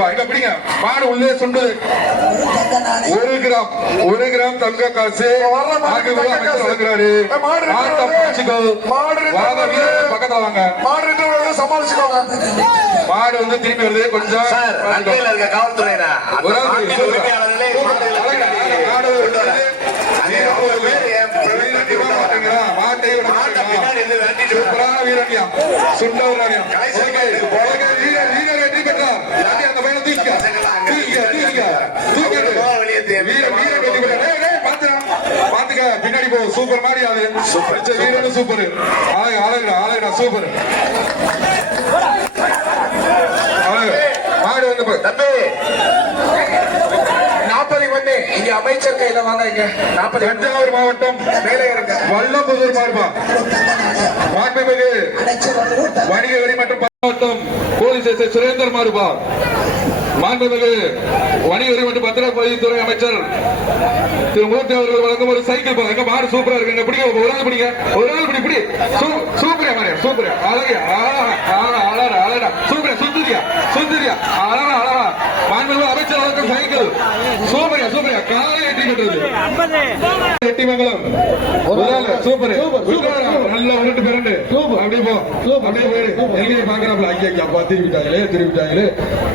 மாடுபா இங்க பிடிங்க மாடு உள்ளே சுண்டு 1 கிராம் தங்க காசு வழங்குறாரு பக்கத்துல வாங்க சமாளிச்சுக்கோங்க மாடு வந்து திரும்பி வருது கொஞ்சம் காவல்துறையினர் பின்னாடி போ சூப்பர் மாதிரி அது வீரன் சூப்பர் ஆளுடா சூப்பர் மாடு வந்து தம்பி 40 மணி இங்க அமைச்சர் கையில வாங்க இங்க 40 தஞ்சாவூர் மாவட்டம் மேலே இருக்க வல்லம்புதூர் மாடுபா மாண்புமிகு வணிக வரி மற்றும் மாவட்டம் போலீஸ் எஸ்ஐ சுரேந்தர் மாடுபா மாண்புமிகு வணிக வரி மற்றும் பத்திரப்பதிவுத்துறை அமைச்சர் திரு மூர்த்தி அவர்கள் வழங்கும் ஒரு சைக்கிள் எங்க மாடு சூப்பரா இருக்கு பிடிக்க ஒரு ஆள் பிடிங்க பிடி சூப்பரா மாதிரி சூப்பரா அழகா அழகா சூப்பரா சுந்தரியா அழகா மாண்புமிகு அமைச்சர் வழங்கும் சைக்கிள் சூப்பரா காலை வெற்றி பெற்றது வெட்டிமங்கலம் சூப்பர் நல்ல உருட்டு பிறண்டு அப்படியே போயிடு எங்கேயும் பாக்குறாப்ல ஐயா அப்பா திரும்பிட்டாங்களே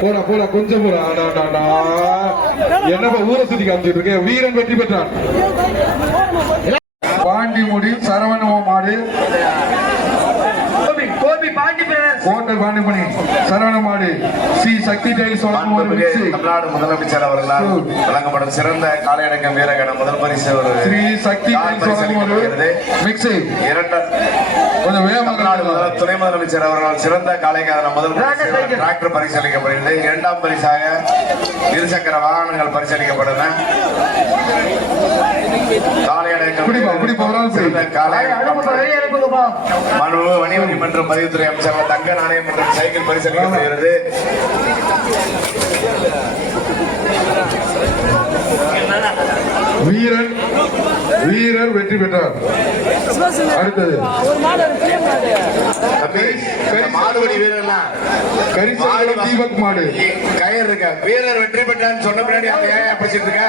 போடா கொஞ்சம் என்னப்பா ஊரை சுத்தி காமிச்சிட்டு இருக்கேன் வீரன் வெற்றி பெற்றான் பாண்டி முடி சரவண மாடு கோட்டல் பாண்டிமணி சரவண மாடு சி சக்தி டைல்ஸ் தமிழ்நாடு முதலமைச்சர் அவர்களால் வழங்கப்படும் சிறந்த காலையடக்கம் வீரகண முதல் பரிசு ஸ்ரீ சக்தி மிக்சி கொஞ்சம் வேகமாக துணை முதலமைச்சர் அவர்களால் சிறந்த காலைக்கான முதல் டிராக்டர் பரிசீலிக்கப்படுகிறது. 2ஆம் பரிசாக இருசக்கர வாகனங்கள் பரிசீலிக்கப்படுகின்றன. வணிக மற்றும் பதிவுத்துறை அமைச்சர் தங்க நாணயம் மற்றும் சைக்கிள் பரிசீலிக்கப்படுகிறது. வீரர் வெற்றி பெற்றார். அடுத்தது மாடுபடி வீரர் தீபக் மாடு கயிறு இருக்க வீரர் வெற்றி பெற்றான்னு சொன்ன பின்னாடி அந்த ஏன் பிடிச்சிட்டு இருக்க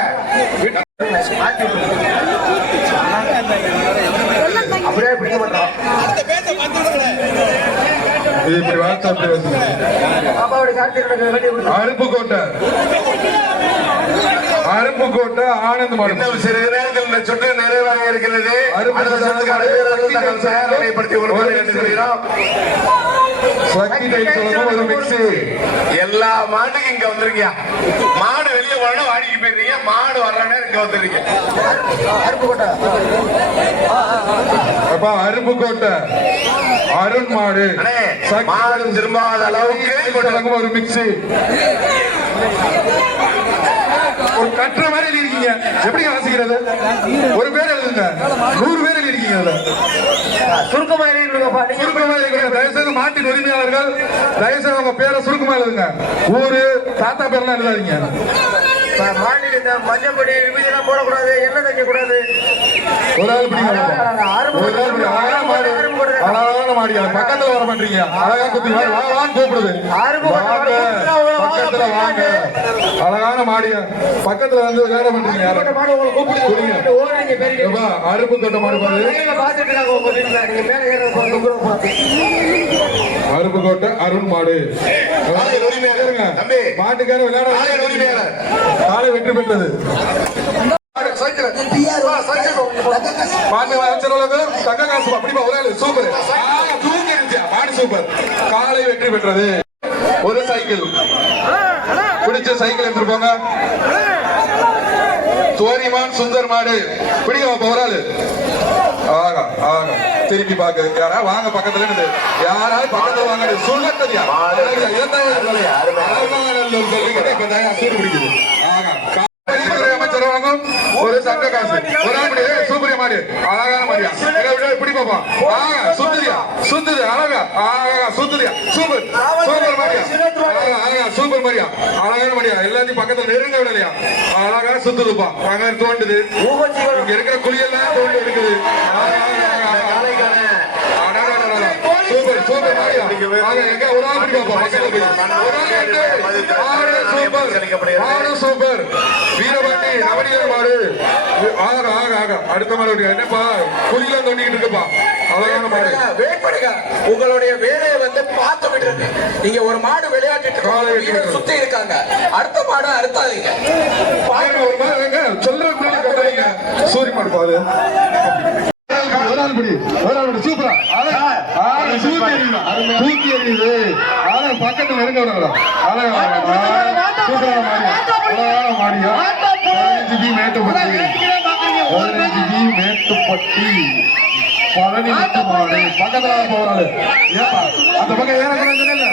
அப்படியே பிடிக்க மாட்டோம். அருப்புக்கோட்டை ஆனந்த் மாடு சிறிது நேரத்தில் சுற்று நிறைவாக இருக்கிறது. எல்லா மாட்டுக்கும் இங்க வந்துருக்கியா மாடு வெளியே போனா வாடிக்கு போயிருக்கீங்க மாடு வர்றானே இங்க வந்துருக்கீங்க. அருப்புக்கோட்டை அருண் மாடு மாடு திரும்பாத அளவுக்கு ஒரு மிக்சி ஒரு கட்டுற மாதிரி இருக்கீங்க. எப்படி வாசிக்கிறது? ஒரு பேர் எழுதுங்க 100 பேர் இருக்கீங்க. சுருக்கமா தயவுசெய்து மாட்டின் உரிமையாளர்கள் தயவுசெய்து உங்க பேரை சுருக்கமா எழுதுங்க. ஊரு தாத்தா பேர்லாம் எழுதாதீங்க. மாட்டுக்கு இந்த மஞ்சப்படி விபீஜனம் போடக்கூடாது, என்ன தைக்க கூடாது. ஒரு ஆள் பிடிங்க. அழகான மாடியா பக்கத்துல வர மாட்டீங்க. அழகா குத்தி கூப்பிடுது பக்கத்துல வாங்க. அழகான மாடியா பக்கத்துல வந்து வேற பண்றீங்க. அருப்புக்கோட்டை மாடு அருப்புக்கோட்டை அருண் மாடு மாட்டுக்கார விளையாட காலை வெற்றி பெற்றது. காலை வெற்றி பெற்றது. ஒரு சைக்கிள் பிடிச்ச சைக்கிள் எடுத்துட்டு போங்க. துவரிமான் சுந்தர் மாடு பிடிக்க போறாரு. ஆகா திருப்பி பாக்க யாரா வாங்க பக்கத்துல இருந்து யாராவது பக்கத்துல வாங்க சொல்ல தெரியா பிடிக்குது. அமைச்சர் வாங்கும் ஒரு சங்க காசு ஒரு சூப்பரிய மாடு அழகான மாடியா இப்படி பாப்பா சுந்தரி அழகா சுந்தரியா சூப்பர் மாடியா சூப்பர் மாடியா அழகான மாடியா எல்லாத்தையும் பக்கத்துல நெருங்க விடலையா அழகா சுத்துதுப்பா அங்க தோண்டுது இங்க இருக்கிற குழியெல்லாம் தோண்டு இருக்குது. சூப்பர் மாடியா எங்க ஒரு ஆள் பிடி பாப்பா பக்கத்துல போய் பரிசளிக்கப்படுகிறது. சூப்பர் வீரபாண்டி நவனியர் மாடு. ஆக ஆக ஆக அடுத்த மாடு என்னப்பா புரியல தோண்டிட்டு இருக்குப்பா. அழகான மாடு. வெயிட் பண்ணுங்க, உங்களுடைய வேலையை வந்து பார்த்து விட்டுருங்க. நீங்க ஒரு மாடு விளையாடிட்டு வீரர் சுத்தி இருக்காங்க, அடுத்த மாடு அறுத்தாதீங்க. ஒரு மாடு சொல்ற சூரிய மாடு பாரு. ஒரு ஆள் படி சூப்பரா தூக்கி எறியுது. பக்கத்துல நெருங்க விட சூப்பரான மாடியா மேட்டுப்பட்டி பழனி மாடு பக்கத்துல போறாரு. ஏப்பா அந்த பக்கம் ஏறக்கூடாது.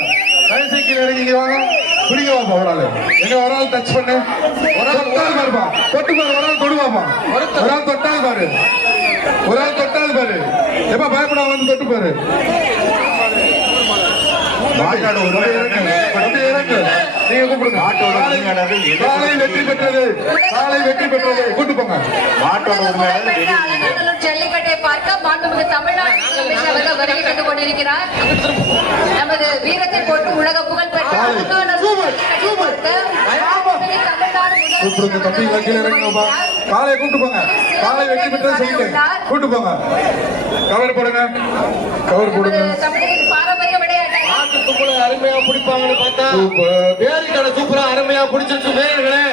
சைக்கிள் இறங்கி வாங்க பிடிக்கவா போறாரு. எங்க ஒரு ஆள் டச் பண்ணு. ஒரு ஆள் பாருப்பா தொட்டு பாரு. ஒரு ஆள் தொடுவாப்பா. ஒரு ஆள் தொட்டால் பாரு. ஒரு ஆள் தொட்டால் பாரு. எப்ப பயப்படாம வந்து தொட்டு பாரு. நீங்க கூப்பிடுங்க. காலை வெற்றி பெற்றது. காலை வெற்றி பெற்றது. கூட்டு போங்க. ஜல்லிக்கட்டை பார்க்க மாண்புமிகு தமிழ்நாடு அவர்கள் வருகை கண்டு கொண்டிருக்கிறார். நமது வீரத்தை போட்டு உலக புகழ் பெற்ற காலை கூட்டு போங்க. காலை வெற்றி பெற்றது சொல்லிட்டு கூட்டு போங்க. கவர் போடுங்க. கவர் போடுங்க. தமிழரின் பாரம்பரிய விளையாட்டு அருமையா பிடிப்பாங்கன்னு பார்த்தா வேறு சூப்பரா அருமையா பிடிச்சிருச்சு. வேர்களே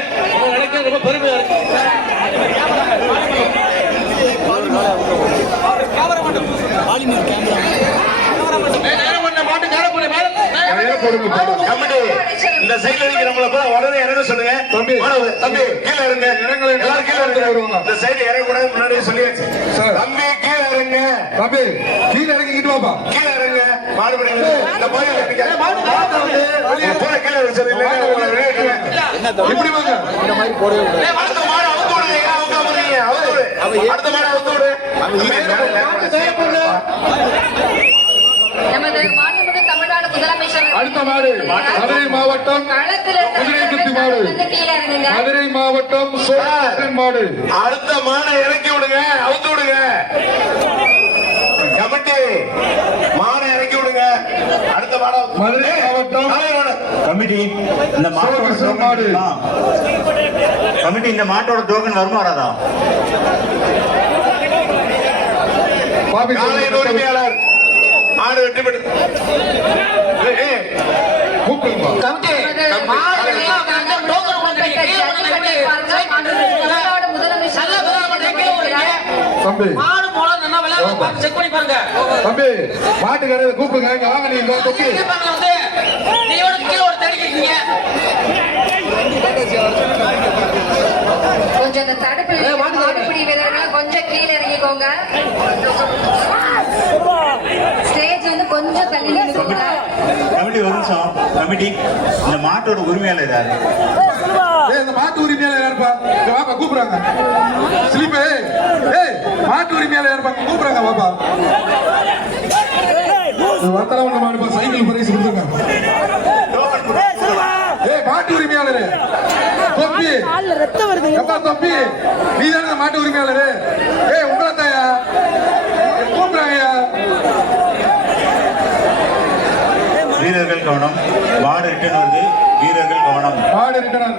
எனக்கு ரொம்ப பெருமையா இருக்கு. இந்த சைடுல இருக்கிறவங்கள உடனே இறங்க சொல்லுங்க. தம்பி கீழே இறங்க. எல்லாரும் கீழே இறங்க. இந்த சைடு இறங்க கூடாது முன்னாடியே சொல்லியாச்சு. தம்பி கீழே இறங்க. தம்பி கீழே இறங்கிட்டு வாப்பா. கீழே இறங்க. மாடு பிடிங்க. இந்த போய் போற கீழே இறங்க சார். இப்படி வாங்க. அடுத்த மாடு அவுத்து விடுங்க. அடுத்த மாடு அவுத்து விடு. நமது மாண்புமிகு தமிழ்நாடு முதலமைச்சர் அடுத்த மாடு மதுரை மாவட்டம் குதிரைக்குத்தி மாடு. மதுரை மாவட்டம் சோழன் மாடு. அடுத்த மாடை இறக்கி விடுங்க. அவுத்து விடுங்க. கமிட்டி மாடை இறக்கி விடுங்க. அடுத்த மாடை மதுரை மாவட்டம் கமிட்டி இந்த மாட்டோட மாடு. கமிட்டி இந்த மாட்டோட டோக்கன் வருமா வராதா? காலையின் உரிமையாளர் மாடு வெற்றி பெற்று தம்பி தம்பி மாட்டுக்காரர் கூப்பிடுங்க. இங்க வாங்க. நீங்க தொக்கி கொஞ்சம் அந்த தடுப்பு மாடுபிடி வீரர்கள் கொஞ்சம் கீழே இறங்கிக்கோங்க. ஸ்டேஜ் வந்து கொஞ்சம் தள்ளி நின்னுக்கோங்க. கமிட்டி ஒரு நிமிஷம். கமிட்டி இந்த மாட்டோட உரிமையாளர் யாரு? இந்த மாட்டு உரிமையாளர் யாருப்பா? வாப்பா கூப்பிடுறாங்க. ஸ்லீப்பு மாட்டு உரிமையாளர் யாருப்பா? கூப்பிடுறாங்க. வாப்பா வத்தரவண்ண மாடுப்பா. சைக்கிள் பரிசு கொடுத்துருங்க. மாட்டு உரிமையாளரு தொப்பி எப்பா தொப்பி நீ தானே மாட்டு உரிமையாளரு? உங்களை தாயா கூப்பிடுறாங்கய்யா. வீரர்கள் கவனம். மாடு ரிட்டர்ன் வருது. வீரர்கள் கவனம். மாடு ரிட்டர்ன்